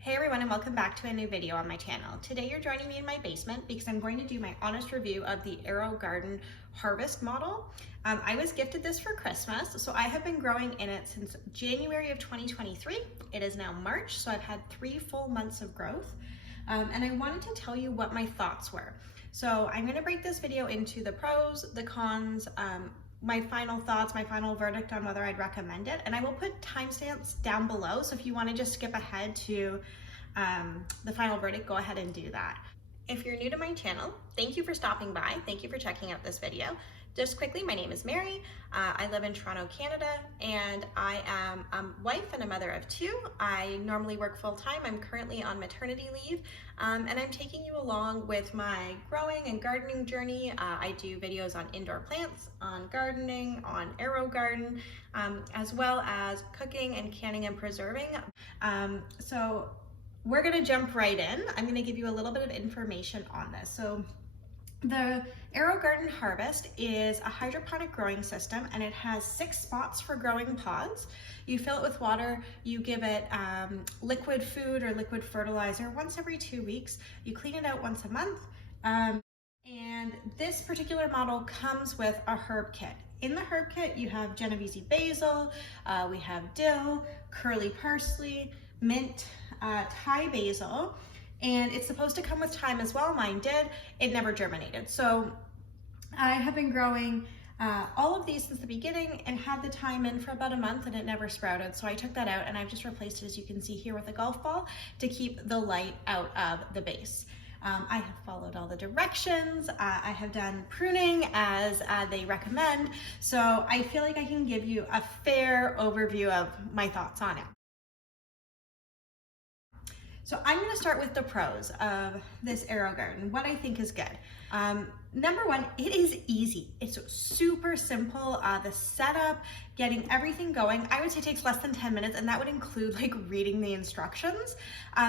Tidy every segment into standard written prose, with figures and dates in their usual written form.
Hey everyone, and welcome back to a new video on my channel. Today you're joining me in my basement because I'm going to do my honest review of the AeroGarden Harvest model. I was gifted this for Christmas, so I have been growing in it since January of 2023. It is now March, so I've had 3 full months of growth. And I wanted to tell you what my thoughts were. So I'm going to break this video into the pros, the cons, my final thoughts, my final verdict on whether I'd recommend it. And I will put timestamps down below, so if you want to just skip ahead to the final verdict, go ahead and do that. If you're new to my channel, thank you for stopping by. Thank you for checking out this video. Just quickly, my name is Mary. I live in Toronto, Canada, and I am a wife and a mother of 2. I normally work full-time. I'm currently on maternity leave, and I'm taking you along with my growing and gardening journey. I do videos on indoor plants, on gardening, on AeroGarden, as well as cooking and canning and preserving. So we're gonna jump right in. I'm gonna give you a little bit of information on this. So the AeroGarden Harvest is a hydroponic growing system, and it has 6 spots for growing pods. You fill it with water, you give it liquid food or liquid fertilizer once every 2 weeks. You clean it out once a month. And this particular model comes with a herb kit. In the herb kit, you have Genovese basil, we have dill, curly parsley, mint, Thai basil, and it's supposed to come with thyme as well. Mine did. It never germinated. So I have been growing all of these since the beginning and had the thyme in for about a month, and it never sprouted. So I took that out, and I've just replaced it, as you can see here, with a golf ball to keep the light out of the base. I have followed all the directions. I have done pruning as they recommend. So I feel like I can give you a fair overview of my thoughts on it. So I'm going to start with the pros of this AeroGarden, what I think is good. Number one, it is easy. It's super simple. The setup, getting everything going, I would say takes less than 10 minutes, and that would include like reading the instructions.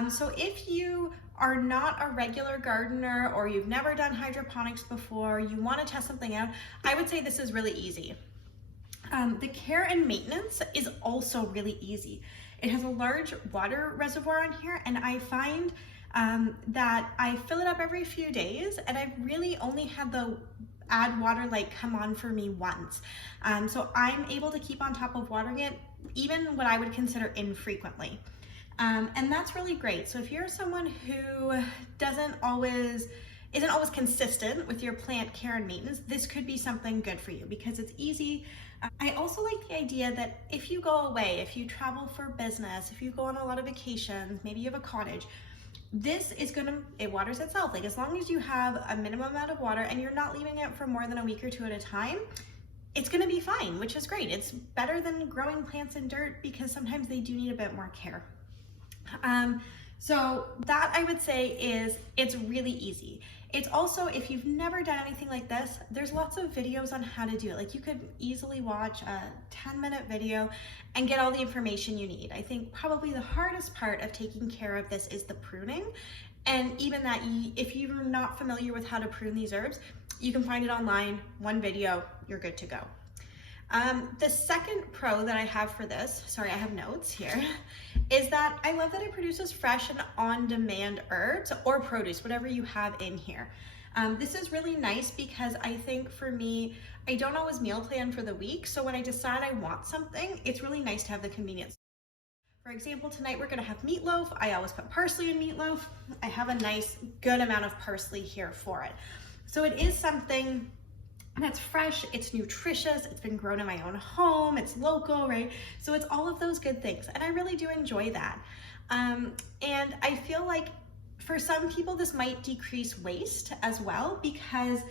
So if you are not a regular gardener or you've never done hydroponics before, you want to test something out, I would say this is really easy. The care and maintenance is also really easy. It has a large water reservoir on here, and I find that I fill it up every few days, and I've really only had the add water light come on for me once. So I'm able to keep on top of watering it, even what I would consider infrequently. And that's really great. So if you're someone who isn't always consistent with your plant care and maintenance, this could be something good for you because it's easy. I also like the idea that if you go away, if you travel for business, if you go on a lot of vacations, maybe you have a cottage, this is it waters itself. Like, as long as you have a minimum amount of water and you're not leaving it for more than a week or 2 at a time, it's gonna be fine, which is great. It's better than growing plants in dirt because sometimes they do need a bit more care. So that, I would say, it's really easy. It's also, if you've never done anything like this, there's lots of videos on how to do it. Like, you could easily watch a 10-minute video and get all the information you need. I think probably the hardest part of taking care of this is the pruning. And even that, if you're not familiar with how to prune these herbs, you can find it online, one video, you're good to go. The second pro that I have for this, sorry, I have notes here, is that I love that it produces fresh and on-demand herbs or produce, whatever you have in here. This is really nice because I think for me, I don't always meal plan for the week. So when I decide I want something, it's really nice to have the convenience. For example, tonight we're gonna have meatloaf. I always put parsley in meatloaf. I have a nice, good amount of parsley here for it. So it is something that's fresh, it's nutritious, it's been grown in my own home, it's local, right? So it's all of those good things, and I really do enjoy that. And I feel like for some people this might decrease waste as well, because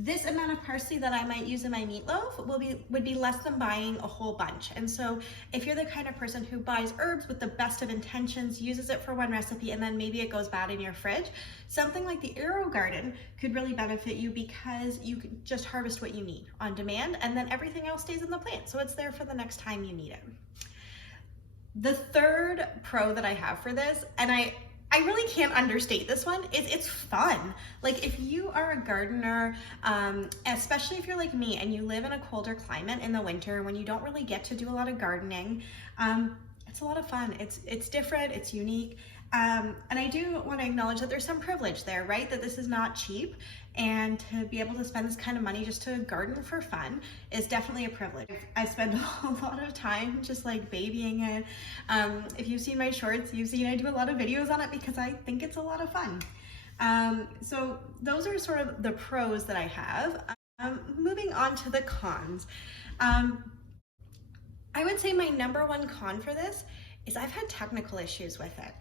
this amount of parsley that I might use in my meatloaf would be less than buying a whole bunch. And so if you're the kind of person who buys herbs with the best of intentions, uses it for one recipe, and then maybe it goes bad in your fridge, something like the AeroGarden could really benefit you because you can just harvest what you need on demand, and then everything else stays in the plant. So it's there for the next time you need it. The third pro that I have for this, and I really can't understate this one, it's fun. Like, if you are a gardener, especially if you're like me and you live in a colder climate in the winter when you don't really get to do a lot of gardening, it's a lot of fun. It's different, it's unique. And I do want to acknowledge that there's some privilege there, right? That this is not cheap, and to be able to spend this kind of money just to garden for fun is definitely a privilege. I spend a lot of time just like babying it. If you've seen my shorts, you've seen I do a lot of videos on it because I think it's a lot of fun. So those are sort of the pros that I have. Moving on to the cons. I would say my number one con for this is I've had technical issues with it.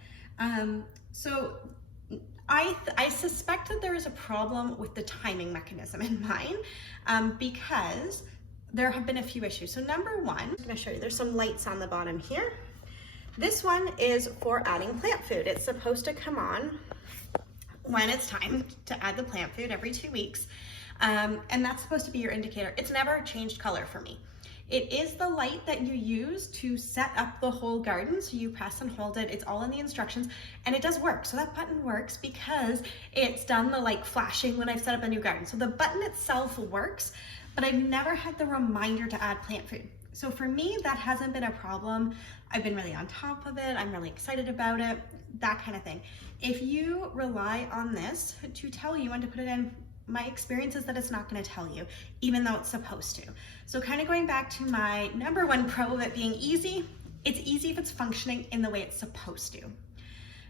So I suspect that there is a problem with the timing mechanism in mine, because there have been a few issues. So number one, I'm going to show you, there's some lights on the bottom here. This one is for adding plant food. It's supposed to come on when it's time to add the plant food every 2 weeks. And that's supposed to be your indicator. It's never changed color for me. It is the light that you use to set up the whole garden. So you press and hold it, it's all in the instructions, and it does work. So that button works because it's done the like flashing when I've set up a new garden. So the button itself works, but I've never had the reminder to add plant food. So for me, that hasn't been a problem. I've been really on top of it. I'm really excited about it, that kind of thing. If you rely on this to tell you when to put it in, my experience is that it's not going to tell you, even though it's supposed to. So kind of going back to my number one pro of it being easy, it's easy if it's functioning in the way it's supposed to.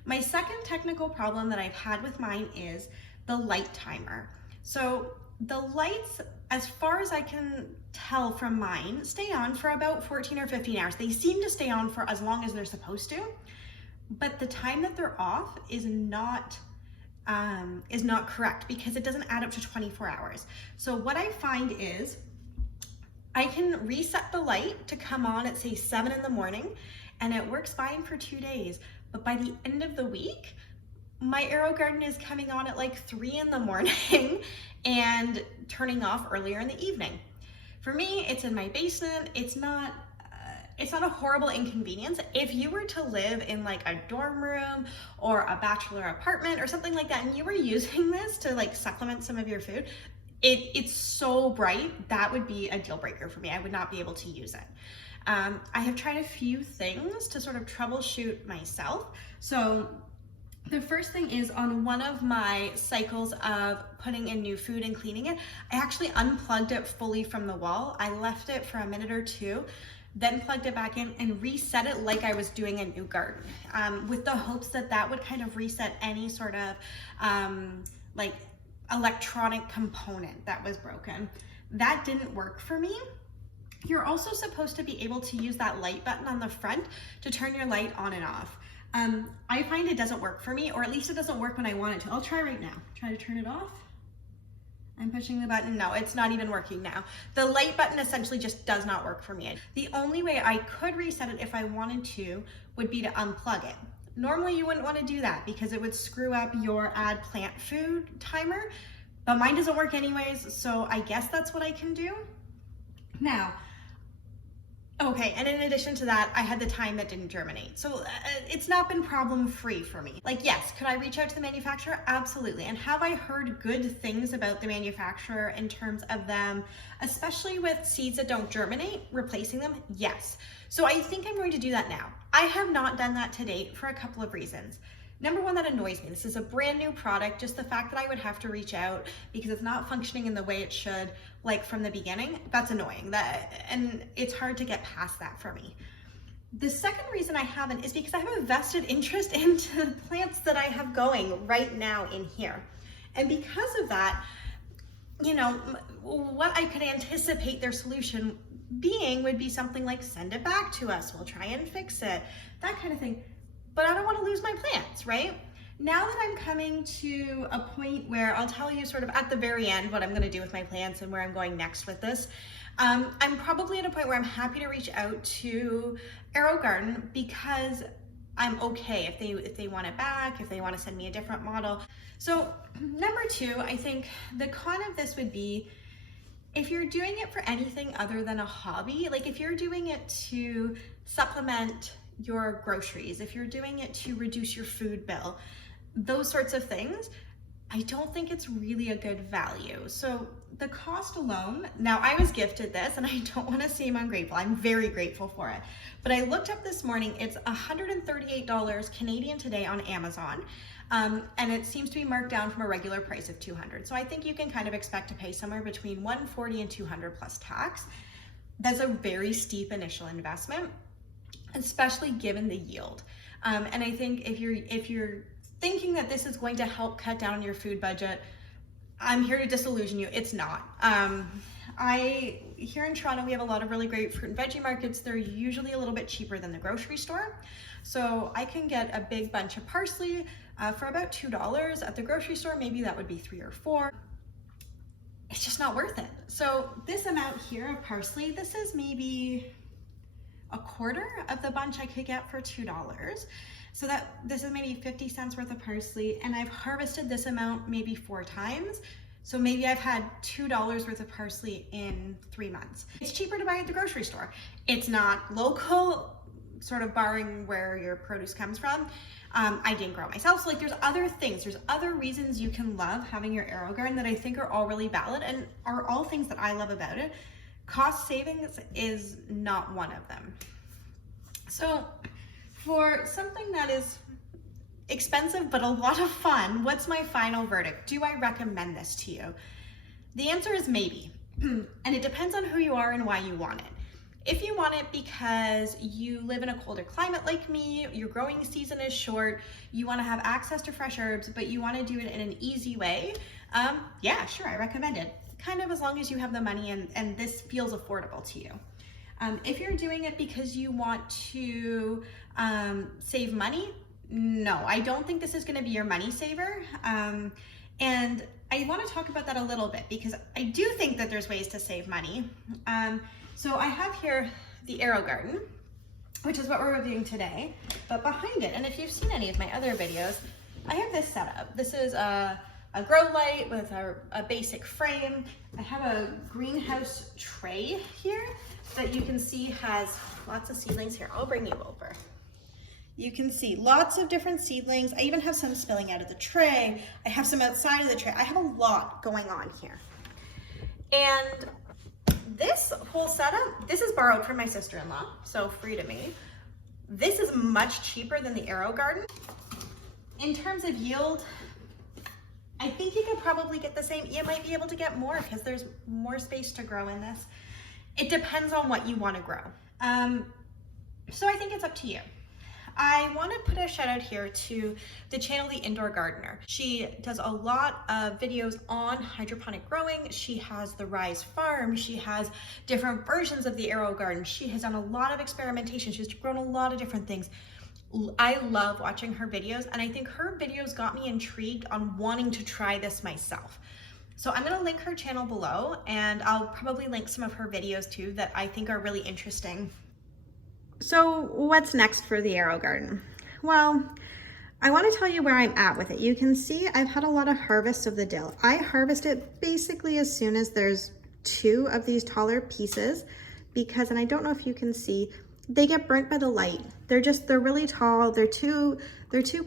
My second technical problem that I've had with mine is the light timer. So the lights, as far as I can tell from mine, stay on for about 14 or 15 hours. They seem to stay on for as long as they're supposed to, but the time that they're off is not correct because it doesn't add up to 24 hours. So what I find is I can reset the light to come on at say 7 in the morning and it works fine for 2 days. But by the end of the week, my AeroGarden is coming on at like 3 in the morning and turning off earlier in the evening. For me, it's in my basement. It's not a horrible inconvenience. If you were to live in like a dorm room or a bachelor apartment or something like that, and you were using this to like supplement some of your food, it's so bright, that would be a deal breaker for me. I would not be able to use it. I have tried a few things to sort of troubleshoot myself. So the first thing is on one of my cycles of putting in new food and cleaning it, I actually unplugged it fully from the wall. I left it for a minute or two, then plugged it back in and reset it like I was doing a new garden, with the hopes that that would kind of reset any sort of like electronic component that was broken. That didn't work for me. You're also supposed to be able to use that light button on the front to turn your light on and off. I find it doesn't work for me, or at least it doesn't work when I want it to. I'll try right now. Try to turn it off. I'm pushing the button. No, it's not even working now. The light button essentially just does not work for me. The only way I could reset it if I wanted to would be to unplug it. Normally you wouldn't want to do that because it would screw up your add plant food timer, but mine doesn't work anyways, so I guess that's what I can do. Now, okay, and in addition to that, I had the time that didn't germinate. So it's not been problem free for me. Like, yes, could I reach out to the manufacturer? Absolutely. And have I heard good things about the manufacturer in terms of them, especially with seeds that don't germinate, replacing them? Yes. So I think I'm going to do that now. I have not done that to date for a couple of reasons. Number one, that annoys me. This is a brand new product. Just the fact that I would have to reach out because it's not functioning in the way it should, like from the beginning, that's annoying. And it's hard to get past that for me. The second reason I haven't is because I have a vested interest into the plants that I have going right now in here. And because of that, you know, what I could anticipate their solution being would be something like send it back to us, we'll try and fix it, that kind of thing. But I don't want to lose my plants, right? Now that I'm coming to a point where I'll tell you sort of at the very end what I'm going to do with my plants and where I'm going next with this, I'm probably at a point where I'm happy to reach out to AeroGarden because I'm okay if they want it back, if they want to send me a different model. So number two, I think the con of this would be if you're doing it for anything other than a hobby, like if you're doing it to supplement your groceries, if you're doing it to reduce your food bill, those sorts of things, I don't think it's really a good value. So the cost alone, now I was gifted this and I don't want to seem ungrateful. I'm very grateful for it. But I looked up this morning, it's $138 Canadian today on Amazon. And it seems to be marked down from a regular price of $200. So I think you can kind of expect to pay somewhere between $140 and $200 plus tax. That's a very steep initial investment, especially given the yield. And I think if you're thinking that this is going to help cut down on your food budget, I'm here to disillusion you. It's not. Here in Toronto, we have a lot of really great fruit and veggie markets. They're usually a little bit cheaper than the grocery store. So I can get a big bunch of parsley for about $2 at the grocery store. Maybe that would be $3 or $4. It's just not worth it. So this amount here of parsley, this is maybe a quarter of the bunch I could get for $2. So that this is maybe 50 cents worth of parsley, and I've harvested this amount maybe 4 times. So maybe I've had $2 worth of parsley in 3 months. It's cheaper to buy at the grocery store. It's not local, sort of barring where your produce comes from. I didn't grow it myself. So like there's other things, there's other reasons you can love having your AeroGarden that I think are all really valid and are all things that I love about it. Cost savings is not one of them. So for something that is expensive but a lot of fun, what's my final verdict? Do I recommend this to you? The answer is maybe. And it depends on who you are and why you want it. If you want it because you live in a colder climate like me, your growing season is short, you want to have access to fresh herbs, but you want to do it in an easy way, yeah, sure, I recommend it. Kind of as long as you have the money and this feels affordable to you. If you're doing it because you want to save money, no, I don't think this is going to be your money saver. And I want to talk about that a little bit because I do think that there's ways to save money. So I have here the AeroGarden, which is what we're reviewing today, but behind it, and if you've seen any of my other videos, I have this setup. This is a grow light with a basic frame. I have a greenhouse tray here that you can see has lots of seedlings here. I'll bring you over. You can see lots of different seedlings. I even have some spilling out of the tray. I have some outside of the tray. I have a lot going on here. And this whole setup, this is borrowed from my sister-in-law, so free to me. This is much cheaper than the AeroGarden. In terms of yield, I think you could probably get the same. You might be able to get more because there's more space to grow in this. It depends on what you want to grow. So I think it's up to you. I want to put a shout out here to the channel, The Indoor Gardener. She does a lot of videos on hydroponic growing. She has the Rise Farm. She has different versions of the AeroGarden. She has done a lot of experimentation. She's grown a lot of different things. I love watching her videos, and I think her videos got me intrigued on wanting to try this myself. So I'm gonna link her channel below, and I'll probably link some of her videos too that I think are really interesting. So what's next for the AeroGarden? Well, I want to tell you where I'm at with it. You can see I've had a lot of harvests of the dill. I harvest it basically as soon as there's 2 of these taller pieces because, and I don't know if you can see, they get burnt by the light. They're really tall. They're too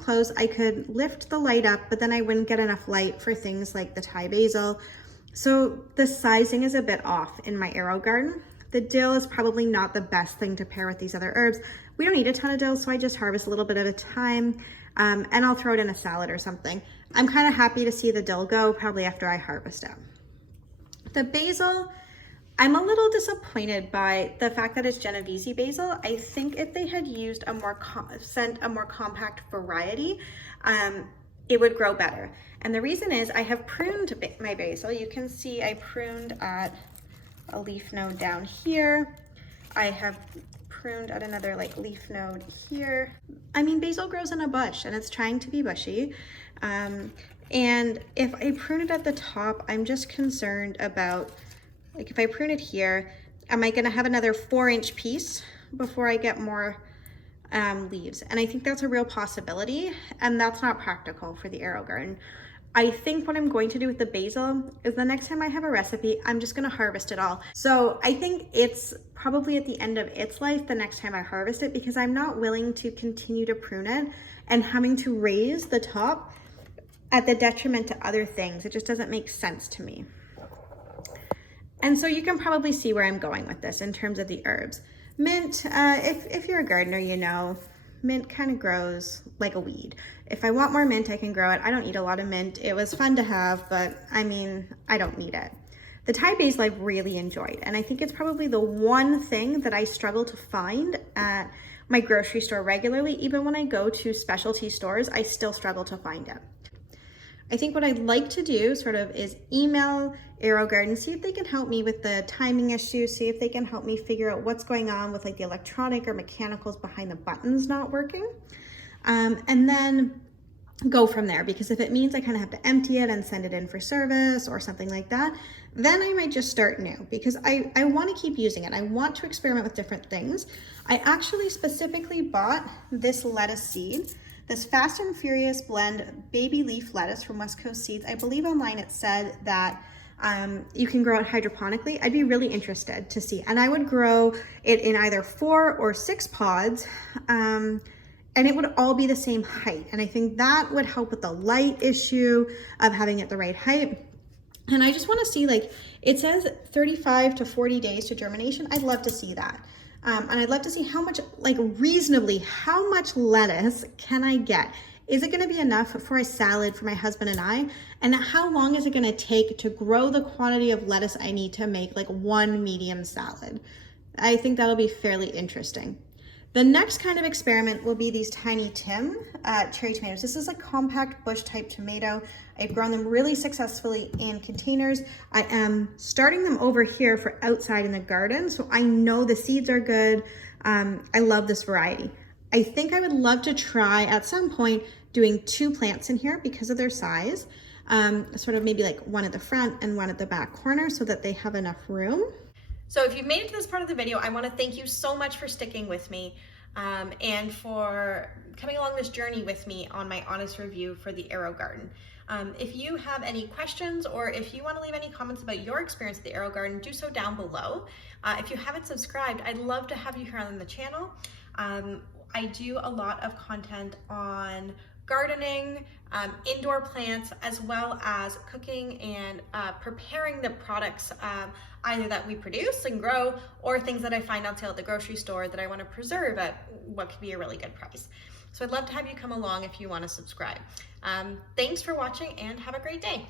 close. I could lift the light up, but then I wouldn't get enough light for things like the Thai basil. So the sizing is a bit off in my AeroGarden. The dill is probably not the best thing to pair with these other herbs. We don't eat a ton of dill, so I just harvest a little bit at a time, and I'll throw it in a salad or something. I'm kind of happy to see the dill go probably after I harvest it. The basil, I'm a little disappointed by the fact that it's Genovese basil. I think if they had used sent a more compact variety, it would grow better. And the reason is I have pruned my basil. You can see I pruned at a leaf node down here. I have pruned at another leaf node here. I mean, basil grows in a bush and it's trying to be bushy. And if I prune it at the top, I'm just concerned about, if I prune it here, am I gonna have another 4-inch piece before I get more leaves? And I think that's a real possibility, and that's not practical for the AeroGarden. I think what I'm going to do with the basil is the next time I have a recipe, I'm just gonna harvest it all. So I think it's probably at the end of its life the next time I harvest it, because I'm not willing to continue to prune it and having to raise the top at the detriment to other things. It just doesn't make sense to me. And so you can probably see where I'm going with this in terms of the herbs. Mint, if you're a gardener, you know, mint kind of grows like a weed. If I want more mint, I can grow it. I don't eat a lot of mint. It was fun to have, but I mean, I don't need it. The Thai basil I've really enjoyed, and I think it's probably the one thing that I struggle to find at my grocery store regularly. Even when I go to specialty stores, I still struggle to find it. I think what I'd like to do sort of is email AeroGarden, see if they can help me with the timing issue, see if they can help me figure out what's going on with like the electronic or mechanicals behind the buttons not working. And then go from there, because if it means I kind of have to empty it and send it in for service or something like that, then I might just start new, because I want to keep using it. I want to experiment with different things. I actually specifically bought this lettuce seed, this Fast and Furious blend baby leaf lettuce from West Coast Seeds. I believe online it said that you can grow it hydroponically. I'd be really interested to see. And I would grow it in either 4 or 6 pods. And it would all be the same height. And I think that would help with the light issue of having it the right height. And I just want to see, like, it says 35 to 40 days to germination. I'd love to see that. And I'd love to see how much, like reasonably, how much lettuce can I get? Is it going to be enough for a salad for my husband and I? And how long is it going to take to grow the quantity of lettuce I need to make like one medium salad? I think that'll be fairly interesting. The next kind of experiment will be these tiny Tim cherry tomatoes. This is a compact bush type tomato. I've grown them really successfully in containers. I am starting them over here for outside in the garden, so I know the seeds are good. I love this variety. I think I would love to try at some point doing 2 plants in here because of their size. Sort of maybe like one at the front and one at the back corner so that they have enough room. So if you've made it to this part of the video, I want to thank you so much for sticking with me and for coming along this journey with me on my honest review for the AeroGarden. If you have any questions or if you want to leave any comments about your experience at the AeroGarden, do so down below. If you haven't subscribed, I'd love to have you here on the channel. I do a lot of content on gardening, indoor plants, as well as cooking and preparing the products either that we produce and grow or things that I find on sale at the grocery store that I want to preserve at what could be a really good price. So I'd love to have you come along if you want to subscribe. Thanks for watching and have a great day.